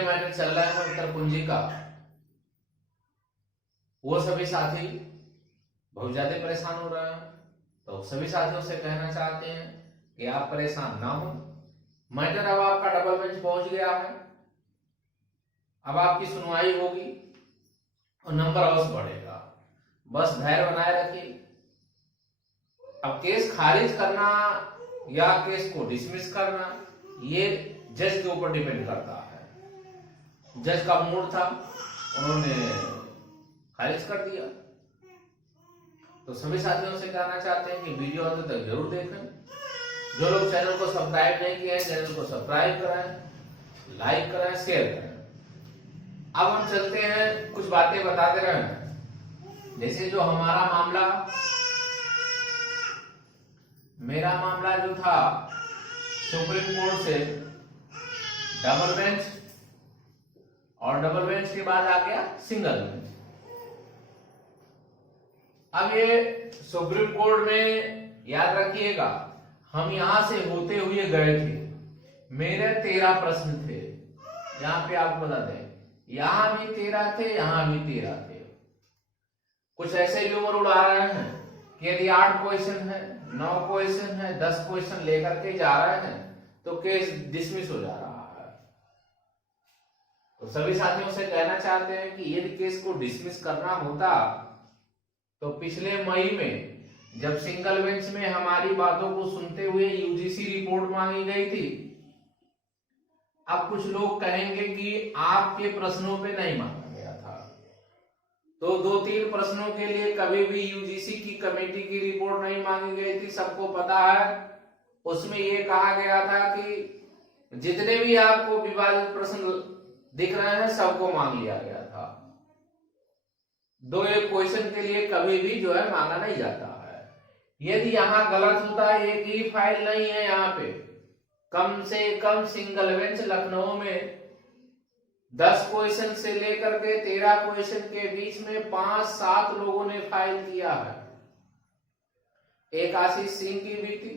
Matter चल रहा है उत्तर कुंजी का, वो सभी साथी बहुत ज्यादा परेशान हो रहे हैं। तो सभी साथियों से कहना चाहते हैं कि आप परेशान ना हो। मैटर अब आपका डबल बेंच पहुंच गया है, अब आपकी सुनवाई होगी और नंबर अवश्य बढ़ेगा। बस धैर्य बनाए रखिए। अब केस खारिज करना या केस को डिसमिस करना ये जज के ऊपर डिपेंड करता है। जज का मूड था, उन्होंने खारिज कर दिया। तो सभी साथियों से कहना चाहते हैं कि वीडियो अंत तक जरूर देखें। जो लोग चैनल को सब्सक्राइब नहीं किए हैं, चैनल को सब्सक्राइब कराएं, लाइक कराएं, शेयर करें। अब हम चलते हैं, कुछ बातें बताते रहे हैं। जैसे जो हमारा मामला, मेरा मामला जो था सुप्रीम कोर्ट से डबल बेंच, और डबल बेंच के बाद आ गया सिंगल बेंच। अब ये सुप्रीम कोर्ट में याद रखिएगा, हम यहां से होते हुए गए थे। मेरे 13 प्रश्न थे। यहां पे आपको बता दें, यहां भी 13 थे, यहां भी 13 थे। कुछ ऐसे भी उम्र उड़ा रहे हैं कि यदि 8 क्वेश्चन है, 9 क्वेश्चन है, 10 क्वेश्चन लेकर के जा रहे हैं तो केस डिसमिस हो जा रहा है। तो सभी साथियों से कहना चाहते हैं कि यदि केस को डिसमिस करना होता तो पिछले मई में जब सिंगल बेंच में हमारी बातों को सुनते हुए यूजीसी रिपोर्ट मांगी गई थी, अब कुछ लोग कहेंगे कि आपके प्रश्नों पे नहीं माना गया था। तो 2-3 प्रश्नों के लिए कभी भी यूजीसी की कमेटी की रिपोर्ट नहीं मांगी गई थी, सबको पता है। उसमें ये कहा गया था कि जितने भी आपको विवादित प्रश्न दिख रहे हैं सबको मांग लिया गया था। 2-1 क्वेश्चन के लिए कभी भी जो है मांगा नहीं जाता है। यदि यहाँ गलत होता है, एक ही फाइल नहीं है यहाँ पे, कम से कम सिंगल बेंच लखनऊ में 10 क्वेश्चन से लेकर के 13 क्वेश्चन के बीच में 5-7 लोगों ने फाइल किया है। एक आशीष सिंह की भी थी,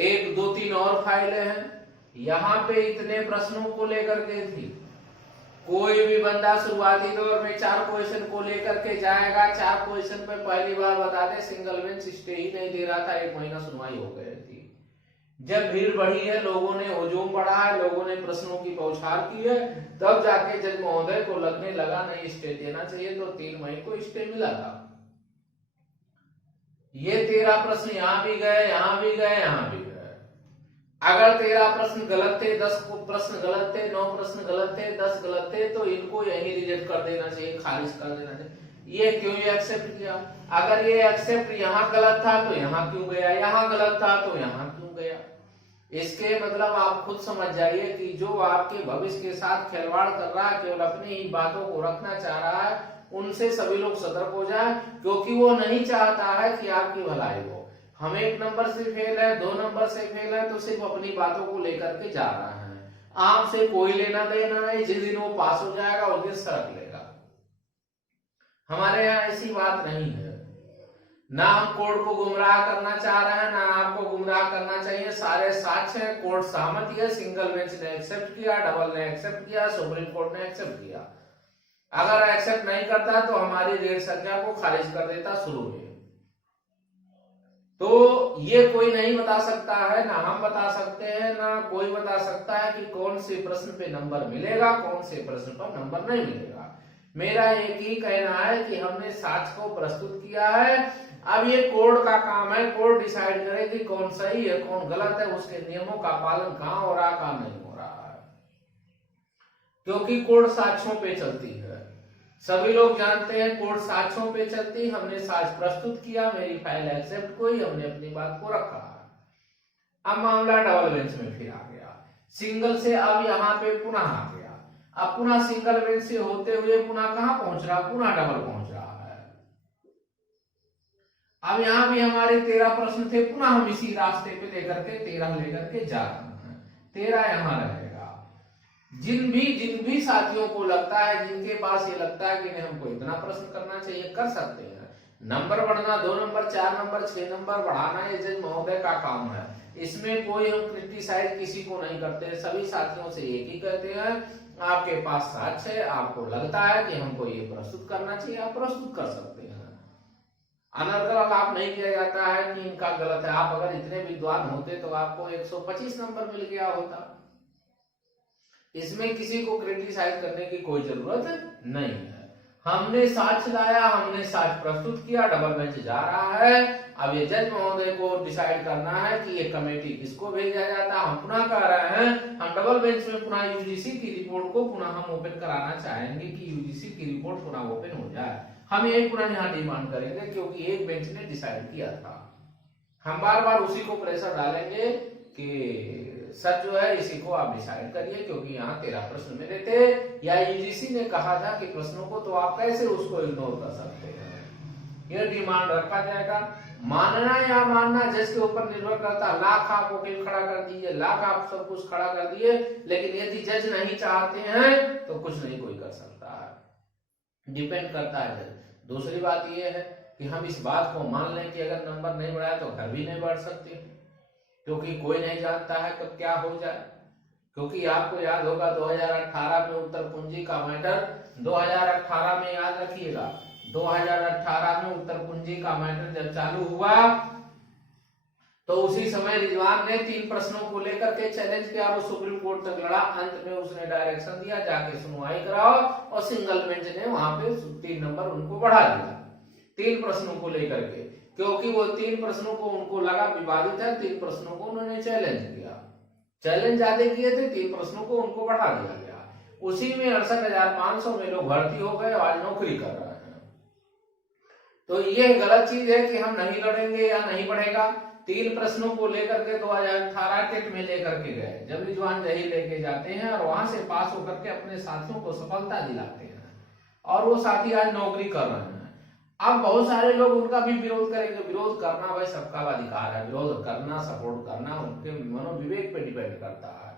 एक 2-3 और फाइलें हैं। यहाँ पे इतने प्रश्नों को लेकर के थी। कोई भी बंदा शुरुआती दौर में 4 क्वेश्चन को लेकर के जाएगा, 4 क्वेश्चन पे पहली बार बता दे सिंगल बेंच स्टे ही नहीं दे रहा था, 1 महीना सुनवाई हो गई थी। जब भीड़ बढ़ी है, लोगों ने हुजूम बढ़ा है, लोगों ने प्रश्नों की बौछार की है, तब जाके जज महोदय को लगने लगा नहीं स्टे देना चाहिए, तो 3 मई को स्टे मिला था। ये 13 प्रश्न यहाँ भी गए, यहाँ भी गए, यहाँ भी गए। अगर 13 प्रश्न गलत थे, 10 प्रश्न गलत थे, 9 प्रश्न गलत थे, 10 गलत थे, तो इनको यही रिजेक्ट कर देना चाहिए, खारिज कर देना चाहिए। ये क्यों ये एक्सेप्ट किया? अगर ये एक्सेप्ट यहाँ गलत था तो यहाँ क्यों गया, यहाँ गलत था तो यहाँ क्यों गया? इसके मतलब आप खुद समझ जाइए कि जो आपके भविष्य के साथ खिलवाड़ कर रहा है, केवल अपनी ही बातों को रखना चाह रहा है, उनसे सभी लोग सतर्क हो जाए, क्योंकि वो नहीं चाहता है कि आपकी भलाई हो। हम 1 नंबर से फेल है, 2 नंबर से फेल है, तो सिर्फ अपनी बातों को लेकर के जा रहा है। आपसे कोई लेना देना नहीं, जिस दिन वो पास हो जाएगा उस दिन सड़क लेगा। हमारे यहाँ ऐसी बात नहीं है। ना हम कोर्ट को गुमराह करना चाह रहे हैं, ना आपको गुमराह करना चाहिए। सारे साक्ष्य है, कोर्ट सहमति है, सिंगल बेंच ने एक्सेप्ट किया, डबल ने एक्सेप्ट किया, सुप्रीम कोर्ट ने एक्सेप्ट किया। अगर एक्सेप्ट नहीं करता तो हमारी रेड संख्या को खारिज कर देता शुरू में। तो ये कोई नहीं बता सकता है, ना हम बता सकते हैं, ना कोई बता सकता है कि कौन से प्रश्न पे नंबर मिलेगा, कौन से प्रश्न पर नंबर नहीं मिलेगा। मेरा एक ही कहना है कि हमने साक्ष्य को प्रस्तुत किया है। अब ये कोर्ट का काम है, कोर्ट डिसाइड करे कि कौन सही है, कौन गलत है, उसके नियमों का पालन कहां हो रहा, कहां नहीं हो रहा है। क्योंकि कोर्ट साक्ष्यों पे चलती है, सभी लोग जानते हैं कोर्ट साक्ष्यों पे चलती। हमने साक्ष्य प्रस्तुत किया, मेरी फाइल एक्सेप्ट हुई, हमने अपनी बात को रखा। अब मामला डबल बेंच में फिर आ गया, सिंगल से अब यहाँ पे पुनः आ गया। अब पुनः सिंगल बेंच से होते हुए पुनः कहां पहुंच रहा, पुनः डबल पहुंच रहा है। अब यहाँ भी हमारे 13 प्रश्न थे, पुनः हम इसी रास्ते पे लेकर के 13 लेकर के जा रहे हैं। 13 यहाँ रहेगा। जिन भी साथियों को लगता है, जिनके पास ये लगता है कि नहीं हमको इतना प्रश्न करना चाहिए, कर सकते हैं। नंबर बढ़ना, 2 नंबर, 4 नंबर, 6 नंबर बढ़ाना ये जज महोदय का काम है। इसमें कोई हम क्रिटिसाइज किसी को नहीं करते, सभी साथियों से एक ही कहते हैं, आपके पास साक्ष्य है, आपको लगता है कि हमको ये प्रस्तुत करना चाहिए, आप प्रस्तुत कर सकते हैं। अनर्गल आप नहीं किया जाता है कि इनका गलत है। आप अगर इतने विद्वान होते तो आपको 125 नंबर मिल गया होता। इसमें किसी को क्रिटिसाइज करने की कोई जरूरत नहीं है। हमने साक्ष्य लाया, हमने साक्ष्य प्रस्तुत किया, डबल बेंच जा रहा है। अब ये जज महोदय को डिसाइड करना है कि ये कमेटी किसको भेजा जाता है। हम पुनः कह रहे हैं, हम डबल बेंच में पुनः यूजीसी की रिपोर्ट को पुनः हम ओपन कराना चाहेंगे कि यूजीसी की रिपोर्ट पुनः ओपन हो जाए। हम यही पुनः यहाँ डिमांड करेंगे क्योंकि एक बेंच ने डिसाइड किया था। हम बार बार उसी को प्रेशर डालेंगे कि सर जो है इसी को आप डिसाइड करिए, क्योंकि यहाँ 13 प्रश्न मिले थे, या यूजीसी ने कहा था कि प्रश्नों को तो आप कैसे उसको इग्नोर कर सकते हैं। यह डिमांड रखा जाएगा। मानना या मानना जज के ऊपर निर्भर करता। लाख आप वकील खड़ा कर दीजिए, लाख आप सब कुछ खड़ा कर दिए, लेकिन यदि जज नहीं चाहते हैं तो कुछ नहीं कोई कर सकता है, डिपेंड करता है जज। दूसरी बात यह है कि हम इस बात को मान लें कि अगर नंबर नहीं बढ़ाया तो घर भी नहीं बढ़ सकते, क्योंकि कोई नहीं जानता है कब क्या हो जाए। क्योंकि आपको याद होगा 2018 में उत्तर कुंजी का मैटर, 2018 में याद रखिएगा, 2018 में उत्तर कुंजी का मैटर जब चालू हुआ तो उसी समय रिजवान ने 3 प्रश्नों को लेकर के चैलेंज किया और सुप्रीम कोर्ट तक लड़ा। अंत में उसने डायरेक्शन दिया जाके सुनवाई कराओ, और सिंगल बेंच ने वहां पे 3 नंबर उनको बढ़ा दिया 3 प्रश्नों को लेकर के, क्योंकि वो 3 प्रश्नों को उनको लगा विवादित है। 3 प्रश्नों को उन्होंने चैलेंज किया, चैलेंज ज्यादा किए थे, 3 प्रश्नों को उनको बढ़ा दिया गया। उसी में 68,500 में लोग भर्ती हो गए, आज नौकरी कर रहे हैं। तो ये गलत चीज है कि हम नहीं लड़ेंगे या नहीं बढ़ेगा। 3 प्रश्नों को लेकर के 2018 टेट में लेकर के गए, जब रिजवान जही लेके जाते हैं और वहां से पास होकर के अपने साथियों को सफलता दिलाते हैं, और वो साथी आज नौकरी कर रहे हैं। अब बहुत सारे लोग उनका भी विरोध करेंगे। विरोध करना भाई सबका अधिकार है, विरोध करना, सपोर्ट करना उनके मनोविवेक पे डिपेंड करता है।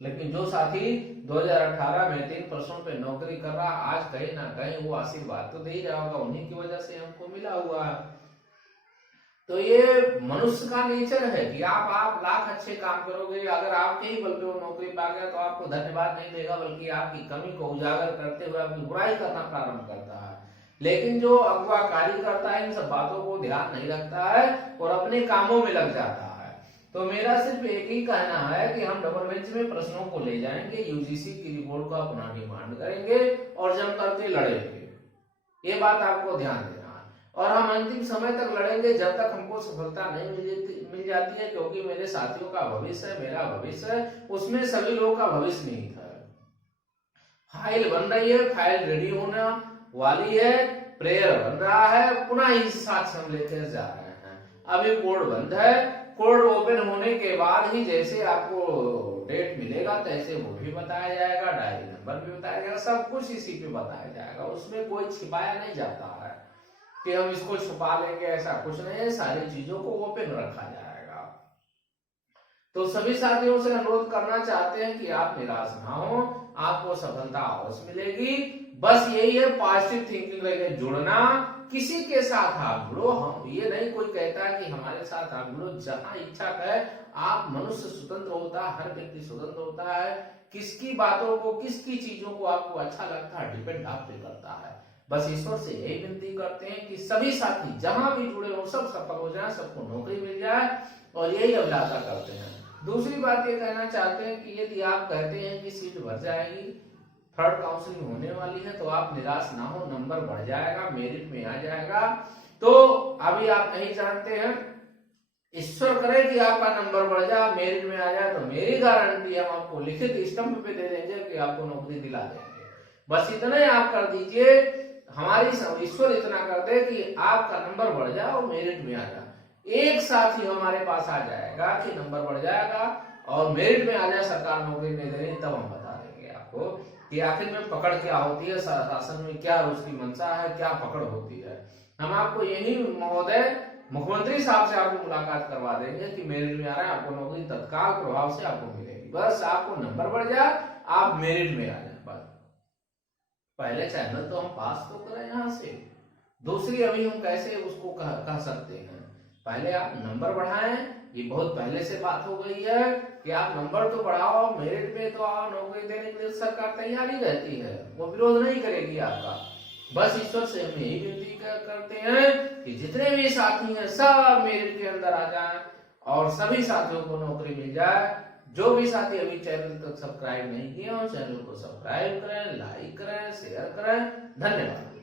लेकिन जो साथी 2018 में 3 प्रश्नों पे नौकरी कर रहा, आज कहीं ना कहीं वो आशीर्वाद तो दे ही रहा होगा, उन्हीं की वजह से हमको मिला हुआ है। तो ये मनुष्य का नेचर है कि आप लाख अच्छे काम करोगे, अगर आपके ही बल पे वो नौकरी पा गया तो आपको धन्यवाद नहीं देगा, बल्कि आपकी कमी को उजागर करते हुए आपकी बुराई करना प्रारंभ करता है। लेकिन जो अगवाकारी करता है, इन सब बातों को ध्यान नहीं रखता है और अपने कामों में लग जाता है। तो मेरा सिर्फ एक ही कहना है कि हम डबल बेंच में प्रश्नों को ले जाएंगे, यूजीसी की रिपोर्ट का अपना डिमांड करेंगे और जम करके लड़ेंगे। ये बात आपको ध्यान देना है। और हम अंतिम समय तक लड़ेंगे जब तक हमको सफलता नहीं मिल जाती है, क्योंकि मेरे साथियों का भविष्य है, मेरा भविष्य है, उसमें सभी लोगों का भविष्य नहीं था। फाइल बन रही है, फाइल रेडी होना वाली है, प्रेयर बन रहा है, पुनः इस साथ से हम लेकर जा रहे हैं। अभी कोड बंद है, कोड ओपन होने के बाद ही जैसे आपको डेट मिलेगा तैसे वो भी बताया जाएगा, डायरी नंबर भी बताया जाएगा, सब कुछ इसी पे बताया जाएगा। उसमें कोई छिपाया नहीं जाता है कि हम इसको छुपा लेंगे, ऐसा कुछ नहीं है। सारी चीजों को ओपन रखा जाएगा। तो सभी साथियों से अनुरोध करना चाहते हैं कि आप निराश ना हो, आपको सफलता अवश्य मिलेगी। बस यही है, पॉजिटिव थिंकिंग रहिए। जुड़ना, किसी के साथ आप जुड़ो, हम ये नहीं कोई कहता है कि हमारे साथ आप जुड़ो, जहां इच्छा है। आप मनुष्य स्वतंत्र होता है, हर व्यक्ति स्वतंत्र होता है। किसकी बातों को, किसकी चीजों को आपको अच्छा लगता है, डिपेंड आप पे करता है। बस ईश्वर से यही विनती करते हैं कि सभी साथी जहां भी जुड़े हो सब सफल हो जाए, सबको नौकरी मिल जाए, और यही अभिलाषा करते हैं। दूसरी बात ये कहना चाहते हैं कि यदि आप कहते हैं कि सीट भर जाएगी, थर्ड काउंसलिंग होने वाली है, तो आप निराश ना हो, नंबर बढ़ जाएगा, मेरिट में आ जाएगा। तो अभी आप नहीं जानते हैं, ईश्वर करे कि आपका नंबर बढ़ जाए, मेरिट में आ जाए, तो मेरी गारंटी हम आपको लिखित स्टंप पे दे देंगे कि आपको नौकरी दिला देंगे। बस इतना ही आप कर दीजिए, हमारी ईश्वर इतना कर दे कि आपका नंबर बढ़ जाए और मेरिट में आ जाए। एक साथ ही हमारे पास आ जाएगा कि नंबर बढ़ जाएगा और मेरिट में आ जाए, सरकार नौकरी नहीं दे रही, तब हम बता देंगे आपको कि आखिर में पकड़ क्या होती है, शासन में क्या उसकी मंशा है, क्या पकड़ होती है। हम आपको यही महोदय मुख्यमंत्री साहब से आपको मुलाकात करवा देंगे कि मेरिट में आ रहा है, आपको नौकरी तत्काल प्रभाव से आपको मिलेगी। बस आपको नंबर बढ़ जाए, आप मेरिट में आ जाए। बस पहले चैनल तो हम पास तो करें यहाँ से, दूसरी अभी हम कैसे उसको कह सकते हैं। पहले आप नंबर बढ़ाएं। ये बहुत पहले से बात हो गई है कि आप नंबर तो बढ़ाओ, मेरिट पे तो आओ, नौकरी देने के लिए सरकार तैयारी रहती है, वो विरोध नहीं करेगी आपका। बस ईश्वर से हम यही विनती करते हैं कि जितने भी साथी हैं सब मेरिट के अंदर आ जाएं और सभी साथियों को नौकरी मिल जाए। जो भी साथी अभी चैनल तक सब्सक्राइब नहीं किए हो, चैनल को सब्सक्राइब करें, लाइक करें, शेयर करें। धन्यवाद।